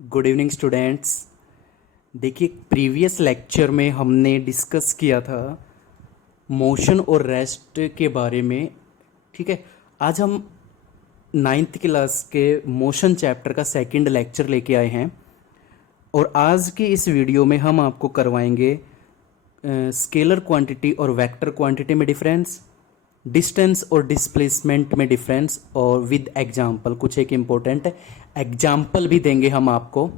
Good evening students. देखिए, previous lecture में हमने डिस्कस किया था मोशन और रेस्ट के बारे में। ठीक है, आज हम नाइन्थ क्लास के मोशन चैप्टर का सेकंड लेक्चर लेके आए हैं और आज की इस वीडियो में हम आपको करवाएंगे स्केलर क्वांटिटी और वेक्टर क्वांटिटी में डिफरेंस, डिस्टेंस और डिस्प्लेसमेंट में डिफरेंस, और विद एग्जाम्पल कुछ एक इम्पोर्टेंट एग्जाम्पल भी देंगे हम आपको।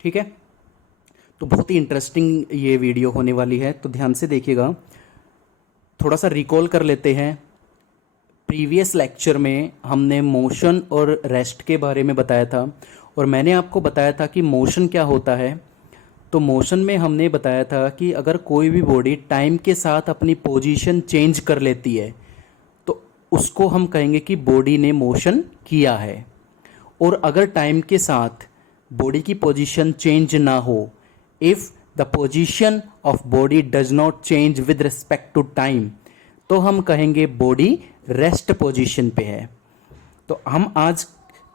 ठीक है, तो बहुत ही इंटरेस्टिंग ये वीडियो होने वाली है, तो ध्यान से देखिएगा। थोड़ा सा रिकॉल कर लेते हैं। प्रीवियस लेक्चर में हमने मोशन और रेस्ट के बारे में बताया था और मैंने आपको बताया था कि मोशन क्या होता है। तो मोशन में हमने बताया था कि अगर कोई भी बॉडी टाइम के साथ अपनी पोजीशन चेंज कर लेती है तो उसको हम कहेंगे कि बॉडी ने मोशन किया है। और अगर टाइम के साथ बॉडी की पोजीशन चेंज ना हो, if the position of body does not change with respect to time, तो हम कहेंगे बॉडी रेस्ट पोजीशन पे है। तो हम आज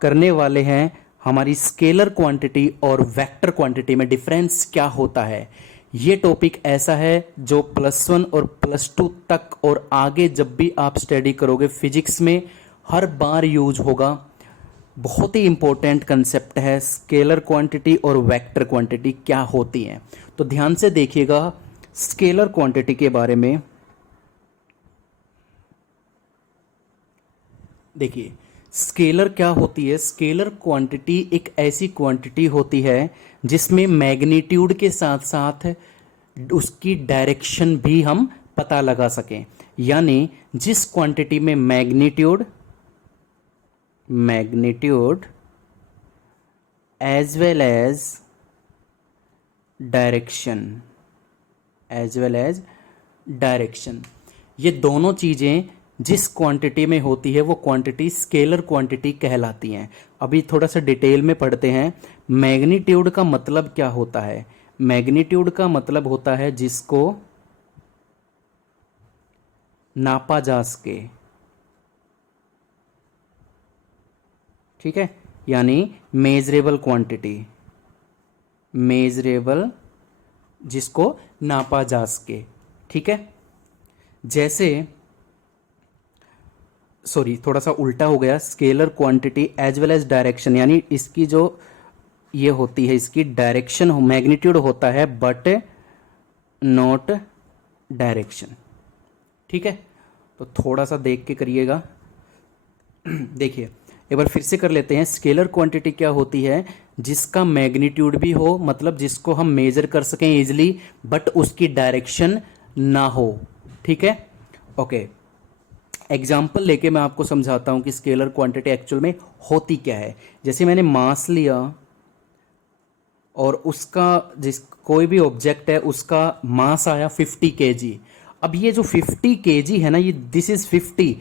करने वाले हैं हमारी स्केलर क्वांटिटी और वेक्टर क्वांटिटी में डिफरेंस क्या होता है। ये टॉपिक ऐसा है जो +1 और +2 तक और आगे जब भी आप स्टडी करोगे फिजिक्स में हर बार यूज होगा। बहुत ही इंपॉर्टेंट कंसेप्ट है स्केलर क्वांटिटी और वेक्टर क्वांटिटी क्या होती हैं। तो ध्यान से देखिएगा स्केलर क्वांटिटी के बारे में। देखिए, स्केलर क्या होती है। स्केलर क्वांटिटी एक ऐसी क्वांटिटी होती है जिसमें मैग्नीट्यूड के साथ साथ उसकी डायरेक्शन भी हम पता लगा सकें। यानी जिस क्वांटिटी में magnitude as well as direction, ये दोनों चीजें जिस क्वांटिटी में होती है वो क्वांटिटी स्केलर क्वांटिटी कहलाती हैं। अभी थोड़ा सा डिटेल में पढ़ते हैं। मैग्नीट्यूड का मतलब क्या होता है। मैग्नीट्यूड का मतलब होता है जिसको नापा जा सके। ठीक है, यानी मेजरेबल क्वांटिटी, मेजरेबल जिसको नापा जा सके। ठीक है, जैसे सॉरी थोड़ा सा उल्टा हो गया। Scalar quantity as well as direction, यानी इसकी जो ये होती है इसकी डायरेक्शन मैग्नीट्यूड होता है बट नॉट डायरेक्शन। ठीक है, तो थोड़ा सा देख के करिएगा। देखिए, एक बार फिर से कर लेते हैं। स्केलर क्वांटिटी क्या होती है, जिसका मैग्नीट्यूड भी हो, मतलब जिसको हम मेजर कर सकें इजिली, बट उसकी डायरेक्शन ना हो। ठीक है, ओके। एग्जाम्पल लेके मैं आपको समझाता हूं कि स्केलर क्वांटिटी एक्चुअल में होती क्या है। जैसे मैंने मास लिया और उसका जिस कोई भी ऑब्जेक्ट है उसका मास आया 50 kg। अब ये जो 50 kg है ना, ये दिस इज 50,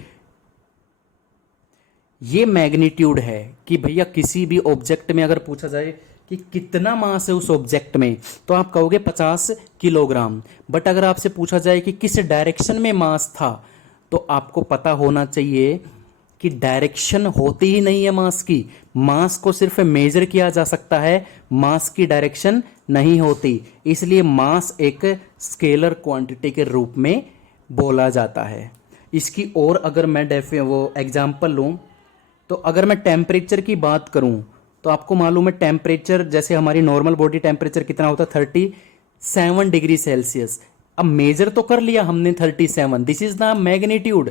ये मैग्नीट्यूड है कि भैया किसी भी ऑब्जेक्ट में अगर पूछा जाए कि कितना मास है उस ऑब्जेक्ट में, तो आप कहोगे 50 किलोग्राम। बट अगर आपसे पूछा जाए कि किस डायरेक्शन में मास था, तो आपको पता होना चाहिए कि डायरेक्शन होती ही नहीं है मास की। मास को सिर्फ मेजर किया जा सकता है, मास की डायरेक्शन नहीं होती। इसलिए मास एक स्केलर क्वांटिटी के रूप में बोला जाता है। इसकी और अगर मैं वो एग्जांपल लूं, तो अगर मैं टेम्परेचर की बात करूं तो आपको मालूम है टेम्परेचर जैसे हमारी नॉर्मल बॉडी टेम्परेचर कितना होता है 37 डिग्री सेल्सियस। अब मेजर तो कर लिया हमने 37, this is the magnitude,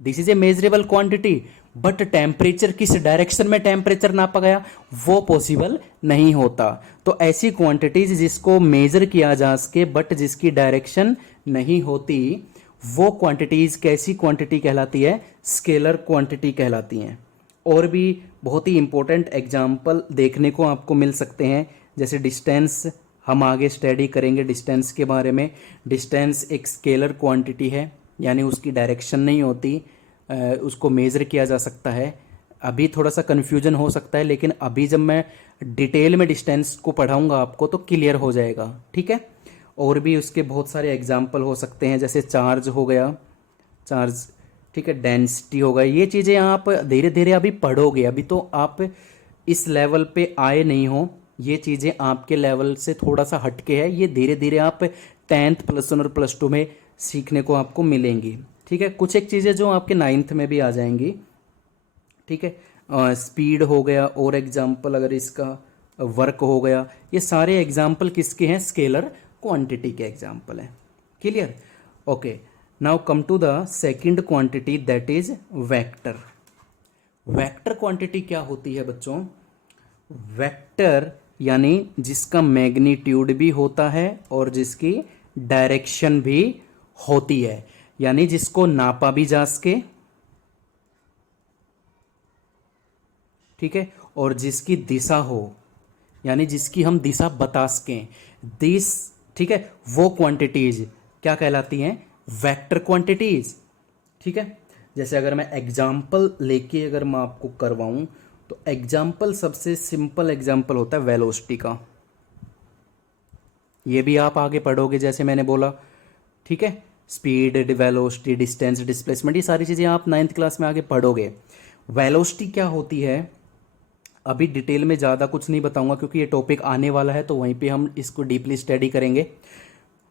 this is a measurable quantity. But temperature किस डायरेक्शन में टेम्परेचर नापा गया वो पॉसिबल नहीं होता। तो ऐसी क्वांटिटीज जिसको मेजर किया जा सके बट जिसकी डायरेक्शन नहीं होती, वो क्वांटिटीज कैसी क्वांटिटी कहलाती है, स्केलर क्वांटिटी कहलाती हैं। और भी बहुत ही इंपॉर्टेंट एग्जाम्पल देखने को आपको मिल सकते हैं, जैसे डिस्टेंस। हम आगे स्टडी करेंगे डिस्टेंस के बारे में। डिस्टेंस एक स्केलर क्वांटिटी है, यानी उसकी डायरेक्शन नहीं होती, उसको मेज़र किया जा सकता है। अभी थोड़ा सा कन्फ्यूजन हो सकता है, लेकिन अभी जब मैं डिटेल में डिस्टेंस को पढ़ाऊंगा आपको तो क्लियर हो जाएगा। ठीक है, और भी उसके बहुत सारे एग्जाम्पल हो सकते हैं, जैसे चार्ज हो गया, ठीक है, डेंसिटी हो गया। ये चीज़ें आप धीरे धीरे अभी पढ़ोगे, अभी तो आप इस लेवल पे आए नहीं हो, ये चीज़ें आपके लेवल से थोड़ा सा हटके है, ये धीरे धीरे आप 10th +1 और +2 में सीखने को आपको मिलेंगी। ठीक है, कुछ एक चीज़ें जो आपके 9th में भी आ जाएंगी। ठीक है, स्पीड हो गया, और एग्जाम्पल अगर इसका वर्क हो गया, ये सारे एग्जाम्पल किसके हैं? स्केलर क्वांटिटी के एग्जाम्पल हैं। Clear? Okay, now come to the second quantity, that is vector. Vector quantity क्या होती है बच्चों? वेक्टर यानी जिसका मैग्नीट्यूड भी होता है और जिसकी डायरेक्शन भी होती है, यानी जिसको नापा भी जा सके, ठीक है, और जिसकी दिशा हो, यानी जिसकी हम दिशा बता सकें, दिस, ठीक है, वो क्वांटिटीज क्या कहलाती हैं? Vector quantities. ठीक है, जैसे अगर मैं एग्जाम्पल लेके अगर मैं आपको करवाऊं, तो एग्जाम्पल सबसे सिंपल एग्जाम्पल होता है वेलोसिटी का। ये भी आप आगे पढ़ोगे जैसे मैंने बोला। ठीक है, स्पीड, वेलोसिटी, डिस्टेंस, डिस्प्लेसमेंट, ये सारी चीज़ें आप 9th क्लास में आगे पढ़ोगे। वेलोसिटी क्या होती है अभी डिटेल में ज़्यादा कुछ नहीं बताऊंगा, क्योंकि ये टॉपिक आने वाला है, तो वहीं पे हम इसको डीपली स्टडी करेंगे।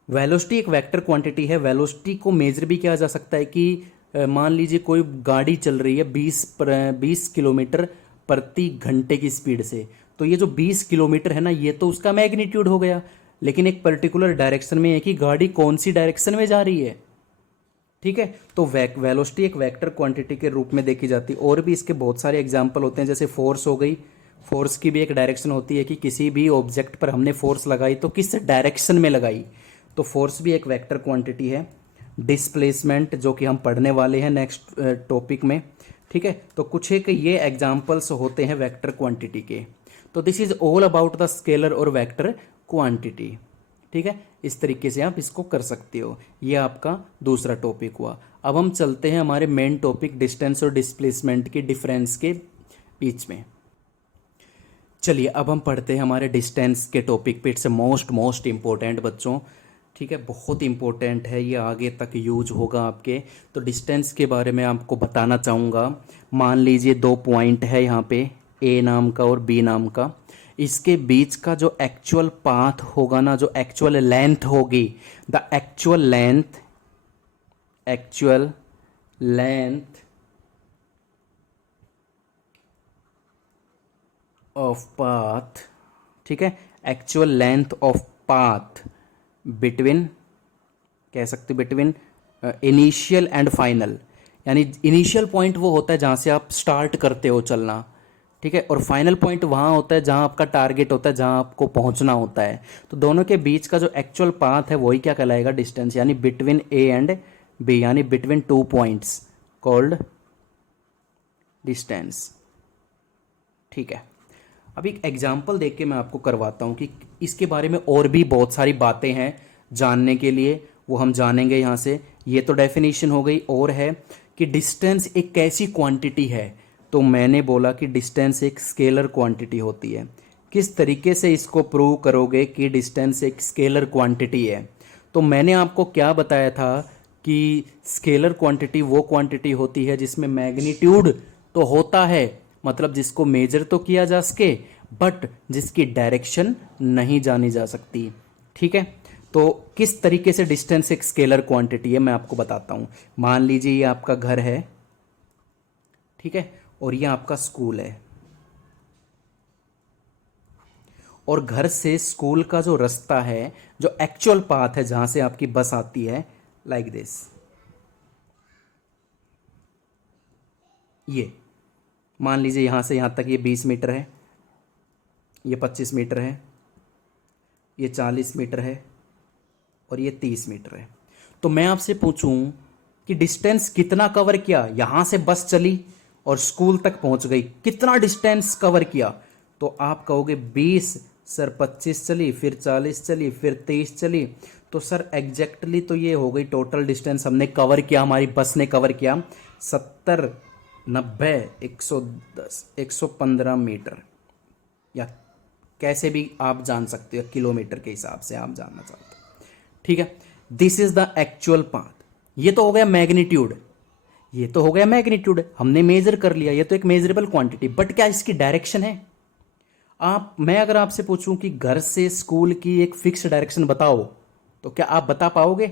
वेलोसिटी एक वेक्टर क्वांटिटी है। वेलोसिटी को मेजर भी किया जा सकता है कि मान लीजिए कोई गाड़ी चल रही है 20 किलोमीटर प्रति घंटे की स्पीड से, तो ये जो 20 किलोमीटर है ना, ये तो उसका मैग्नीट्यूड हो गया, लेकिन एक पर्टिकुलर डायरेक्शन में है कि गाड़ी कौन सी डायरेक्शन में जा रही है। ठीक है, तो वेलोसिटी एक वेक्टर क्वांटिटी के रूप में देखी जाती है। और भी इसके बहुत सारे एग्जाम्पल होते हैं, जैसे फोर्स हो गई। फोर्स की भी एक डायरेक्शन होती है कि किसी भी ऑब्जेक्ट पर हमने फोर्स लगाई तो किस डायरेक्शन में लगाई, तो फोर्स भी एक वेक्टर क्वांटिटी है। डिस्प्लेसमेंट, जो कि हम पढ़ने वाले हैं नेक्स्ट टॉपिक में। ठीक है, तो कुछ एक ये एग्जाम्पल्स होते हैं वेक्टर क्वांटिटी के। तो this is all about the scalar और वेक्टर क्वांटिटी। ठीक है, इस तरीके से आप इसको कर सकते हो। ये आपका दूसरा टॉपिक हुआ। अब हम चलते हैं हमारे मेन टॉपिक डिस्टेंस और डिस्प्लेसमेंट के डिफरेंस के बीच में। चलिए अब हम पढ़ते हैं हमारे डिस्टेंस के टॉपिक पे। इट्स मोस्ट इम्पोर्टेंट बच्चों। ठीक है, बहुत इंपॉर्टेंट है, ये आगे तक यूज होगा आपके। तो डिस्टेंस के बारे में आपको बताना चाहूँगा। मान लीजिए 2 पॉइंट है यहाँ पे, ए नाम का और बी नाम का। इसके बीच का जो एक्चुअल पाथ होगा ना, जो एक्चुअल लेंथ होगी, the actual length of path, ठीक है, actual length of path between, कह सकते बिटवीन इनिशियल एंड फाइनल। यानी इनिशियल पॉइंट वो होता है जहाँ से आप स्टार्ट करते हो चलना, ठीक है, और फाइनल पॉइंट वहाँ होता है जहाँ आपका टारगेट होता है, जहाँ आपको पहुँचना होता है। तो दोनों के बीच का जो एक्चुअल पाथ है वही क्या कहलाएगा? डिस्टेंस, यानी बिटवीन ए एंड बी, यानी बिटवीन 2 पॉइंट्स कॉल्ड डिस्टेंस। ठीक है, अब एक एग्जाम्पल देख के मैं आपको करवाता हूँ कि इसके बारे में और भी बहुत सारी बातें हैं जानने के लिए, वो हम जानेंगे यहाँ से। ये तो डेफिनेशन हो गई, और है कि डिस्टेंस एक कैसी क्वांटिटी है। तो मैंने बोला कि डिस्टेंस एक स्केलर क्वांटिटी होती है। किस तरीके से इसको प्रूव करोगे कि डिस्टेंस एक स्केलर क्वांटिटी है? तो मैंने आपको क्या बताया था कि स्केलर क्वांटिटी वो क्वांटिटी होती है जिसमें मैग्नीट्यूड तो होता है, मतलब जिसको मेजर तो किया जा सके, बट जिसकी डायरेक्शन नहीं जानी जा सकती। ठीक है, तो किस तरीके से डिस्टेंस एक स्केलर क्वांटिटी है मैं आपको बताता हूं। मान लीजिए ये आपका घर है, ठीक है, और ये आपका स्कूल है, और घर से स्कूल का जो रास्ता है, जो एक्चुअल पाथ है जहां से आपकी बस आती है, लाइक दिस, ये मान लीजिए यहां से यहां तक ये 20 मीटर है, ये 25 मीटर है, ये 40 मीटर है, और ये 30 मीटर है। तो मैं आपसे पूछूं कि डिस्टेंस कितना कवर किया? यहां से बस चली और स्कूल तक पहुंच गई, कितना डिस्टेंस कवर किया? तो आप कहोगे 20 सर, 25 चली, फिर 40 चली, फिर 23 चली। तो सर एग्जैक्टली तो ये हो गई टोटल डिस्टेंस हमने कवर किया, हमारी बस ने कवर किया 70, 90, 110, 115 मीटर, या कैसे भी आप जान सकते हो, किलोमीटर के हिसाब से आप जानना चाहते हो। ठीक है, this is the actual path. ये तो हो गया मैग्नीट्यूड, ये तो हो गया मैग्नीट्यूड, हमने मेजर कर लिया, ये तो एक मेजरेबल क्वांटिटी। बट क्या इसकी डायरेक्शन है? मैं अगर आपसे पूछूं कि घर से स्कूल की एक फिक्स डायरेक्शन बताओ, तो क्या आप बता पाओगे?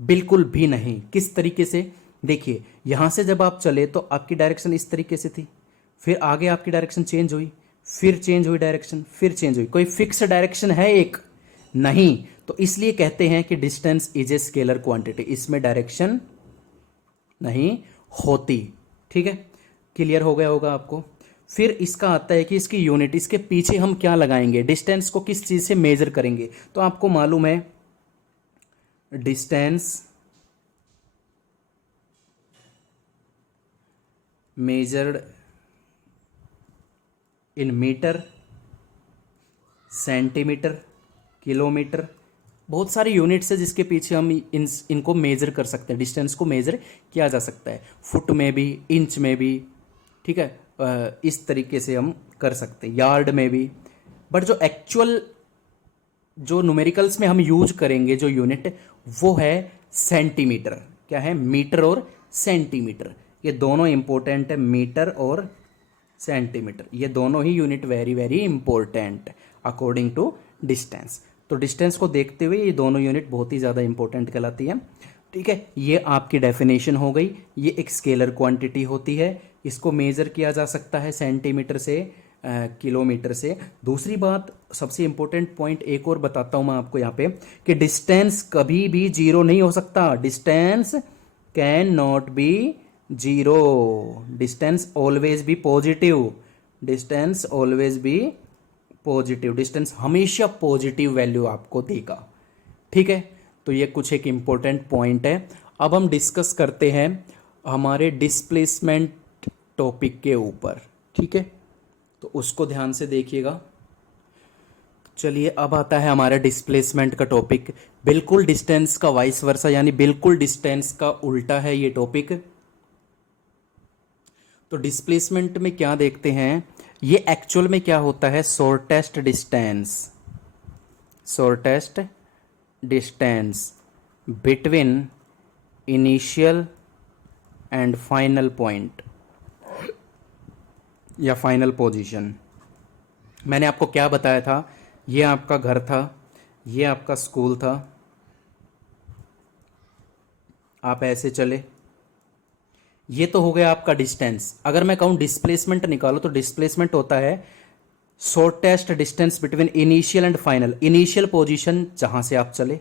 बिल्कुल भी नहीं। किस तरीके से? देखिए, यहां से जब आप चले तो आपकी डायरेक्शन इस तरीके से थी, फिर आगे आपकी डायरेक्शन चेंज हुई, फिर चेंज हुई डायरेक्शन, फिर चेंज हुई। कोई फिक्स डायरेक्शन है एक? नहीं। तो इसलिए कहते हैं कि distance is a scalar quantity, इसमें डायरेक्शन नहीं होती। ठीक है, क्लियर हो गया होगा आपको। फिर इसका आता है कि इसकी यूनिट, इसके पीछे हम क्या लगाएंगे, डिस्टेंस को किस चीज से मेजर करेंगे। तो आपको मालूम है distance measured in metre, centimetre, kilometre, बहुत सारी यूनिट्स है जिसके पीछे हम इनको मेजर कर सकते हैं, डिस्टेंस को मेजर किया जा सकता है, फुट में भी, इंच में भी। ठीक है, इस तरीके से हम कर सकते हैं, यार्ड में भी। बट जो एक्चुअल, जो न्यूमेरिकल्स में हम यूज करेंगे जो यूनिट, वो है सेंटीमीटर। क्या है? मीटर और सेंटीमीटर, ये दोनों इंपॉर्टेंट है। मीटर और सेंटीमीटर, ये दोनों ही unit very very important according to distance. तो डिस्टेंस को देखते हुए ये दोनों यूनिट बहुत ही ज़्यादा इंपॉर्टेंट कहलाती है। ठीक है, ये आपकी डेफिनेशन हो गई। ये एक स्केलर क्वांटिटी होती है, इसको मेजर किया जा सकता है सेंटीमीटर से, किलोमीटर से। दूसरी बात, सबसे इंपॉर्टेंट पॉइंट एक और बताता हूं मैं आपको यहाँ पे, कि डिस्टेंस कभी भी जीरो नहीं हो सकता। Distance can not be zero, distance always be positive, distance always be positive, distance हमेशा पॉजिटिव वैल्यू आपको देगा। ठीक है, तो ये कुछ एक इम्पोर्टेंट पॉइंट है। अब हम डिस्कस करते हैं हमारे डिस्प्लेसमेंट टॉपिक के ऊपर। ठीक है, तो उसको ध्यान से देखिएगा। चलिए, अब आता है हमारा डिस्प्लेसमेंट का टॉपिक। बिल्कुल डिस्टेंस का वाइस वर्सा, यानी बिल्कुल डिस्टेंस का उल्टा है ये टॉपिक। तो डिस्प्लेसमेंट में क्या देखते हैं, ये एक्चुअल में क्या होता है, shortest distance, shortest distance between initial and final point या फाइनल पोजीशन। मैंने आपको क्या बताया था, ये आपका घर था, ये आपका स्कूल था, आप ऐसे चले, ये तो हो गया आपका डिस्टेंस। अगर मैं कहूं डिस्प्लेसमेंट निकालो, तो डिस्प्लेसमेंट होता है shortest distance between initial and final. Initial position जहां से आप चले,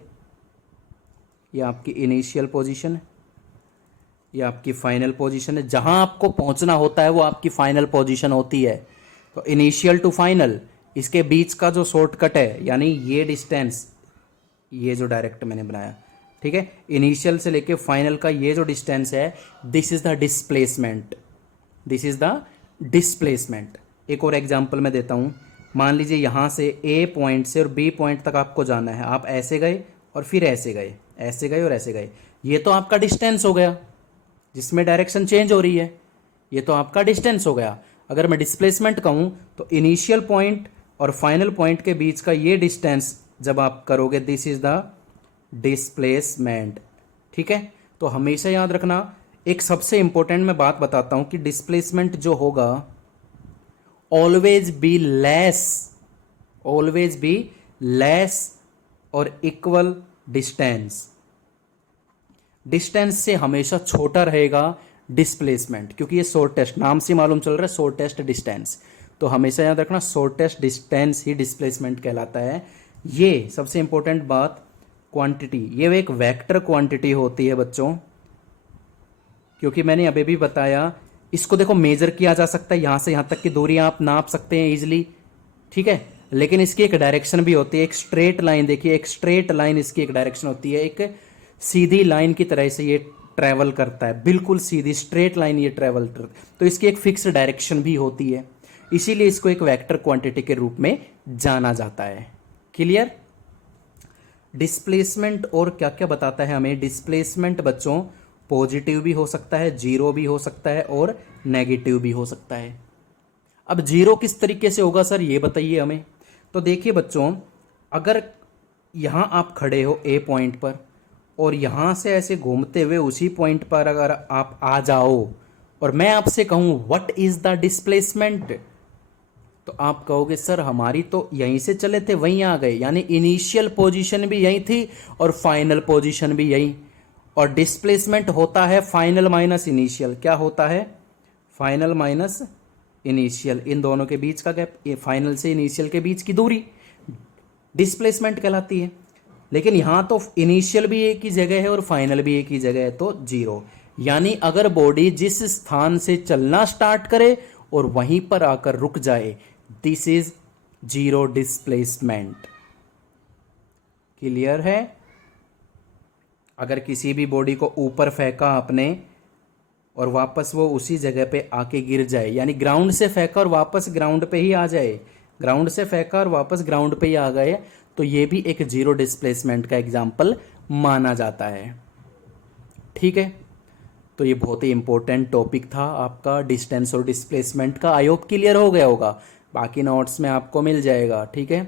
ये आपकी इनिशियल पोजीशन है, ये आपकी फाइनल पोजीशन है। जहां आपको पहुंचना होता है वो आपकी फाइनल पोजीशन होती है। तो इनिशियल टू फाइनल, इसके बीच का जो शॉर्टकट है, यानी ये डिस्टेंस, ये जो डायरेक्ट मैंने बनाया, ठीक है, इनिशियल से लेके फाइनल का ये जो डिस्टेंस है, this is the displacement, this is the displacement. एक और एग्जांपल मैं देता हूं। मान लीजिए यहां से ए पॉइंट से और बी पॉइंट तक आपको जाना है, आप ऐसे गए और फिर ऐसे गए, ऐसे गए और ऐसे गए, ये तो आपका डिस्टेंस हो गया, जिसमें डायरेक्शन चेंज हो रही है, ये तो आपका डिस्टेंस हो गया। अगर मैं डिस्प्लेसमेंट कहूं, तो इनिशियल पॉइंट और फाइनल पॉइंट के बीच का ये डिस्टेंस जब आप करोगे, दिस इज द डिस्प्लेसमेंट। ठीक है, तो हमेशा याद रखना। एक सबसे इंपॉर्टेंट मैं बात बताता हूं कि डिस्प्लेसमेंट जो होगा, always be less, always be less और इक्वल डिस्टेंस। डिस्टेंस से हमेशा छोटा रहेगा डिस्प्लेसमेंट, क्योंकि ये शॉर्टेस्ट, नाम से मालूम चल रहा है शॉर्टेस्ट डिस्टेंस। तो हमेशा याद रखना शॉर्टेस्ट डिस्टेंस ही डिस्प्लेसमेंट कहलाता है। ये सबसे इंपॉर्टेंट बात, क्वांटिटी, ये एक वेक्टर क्वांटिटी होती है बच्चों, क्योंकि मैंने अभी भी बताया, इसको देखो मेजर किया जा सकता है, यहां से यहां तक की दूरी आप नाप सकते हैं इजिली। ठीक है, लेकिन इसकी एक डायरेक्शन भी होती है, एक स्ट्रेट लाइन, देखिए एक स्ट्रेट लाइन इसकी एक डायरेक्शन होती है, एक सीधी लाइन की तरह से ये ट्रैवल करता है, बिल्कुल सीधी स्ट्रेट लाइन ये ट्रैवल करता है, तो इसकी एक फिक्स डायरेक्शन भी होती है, इसीलिए इसको एक वेक्टर क्वांटिटी के रूप में जाना जाता है। क्लियर? डिस्प्लेसमेंट और क्या क्या बताता है हमें, डिस्प्लेसमेंट बच्चों पॉजिटिव भी हो सकता है, जीरो भी हो सकता है और नेगेटिव भी हो सकता है। अब जीरो किस तरीके से होगा सर, ये बताइए हमें। तो देखिए बच्चों, अगर यहां आप खड़े हो ए पॉइंट पर और यहां से ऐसे घूमते हुए उसी पॉइंट पर अगर आप आ जाओ और मैं आपसे कहूं व्हाट इज द डिस्प्लेसमेंट, तो तो आप कहोगे सर हमारी तो यहीं से चले थे वहीं आ गए, यानी इनिशियल पोजीशन भी यहीं थी और फाइनल पोजीशन भी यहीं। और डिस्प्लेसमेंट होता है फाइनल माइनस इनिशियल। क्या होता है? फाइनल माइनस इनिशियल, इन दोनों के बीच का गैप, फाइनल से इनिशियल के बीच की दूरी डिस्प्लेसमेंट कहलाती है। लेकिन यहां तो इनिशियल भी एक ही जगह है और फाइनल भी एक ही जगह है, तो जीरो। यानी अगर बॉडी जिस स्थान से चलना स्टार्ट करे और वहीं पर आकर रुक जाए, this is zero displacement. Clear है? अगर किसी भी बॉडी को ऊपर फेंका आपने और वापस वो उसी जगह पे आके गिर जाए, यानी ग्राउंड से फेंका और वापस ग्राउंड पे ही आ जाए, ग्राउंड से फेंका और वापस ग्राउंड पे ही आ गए, तो ये भी एक जीरो डिस्प्लेसमेंट का एग्जाम्पल माना जाता है। ठीक है, तो ये बहुत ही इंपॉर्टेंट टॉपिक था आपका डिस्टेंस और डिस्प्लेसमेंट का। आई होप क्लियर हो गया होगा, बाकी नोट्स में आपको मिल जाएगा। ठीक है,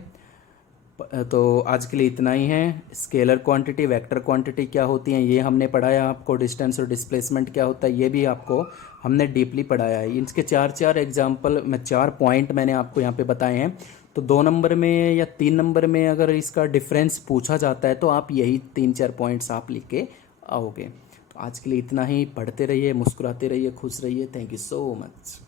तो आज के लिए इतना ही है। स्केलर क्वांटिटी, वेक्टर क्वांटिटी क्या होती हैं ये हमने पढ़ाया आपको, डिस्टेंस और डिस्प्लेसमेंट क्या होता है ये भी आपको हमने डीपली पढ़ाया है। इनके चार एग्जाम्पल में 4 पॉइंट मैंने आपको यहाँ पे बताए हैं। तो 2 नंबर में या 3 नंबर में अगर इसका डिफरेंस पूछा जाता है तो आप यही 3-4 पॉइंट्स आप लिख के आओगे। तो आज के लिए इतना ही। पढ़ते रहिए, मुस्कुराते रहिए, खुश रहिए। Thank you so much.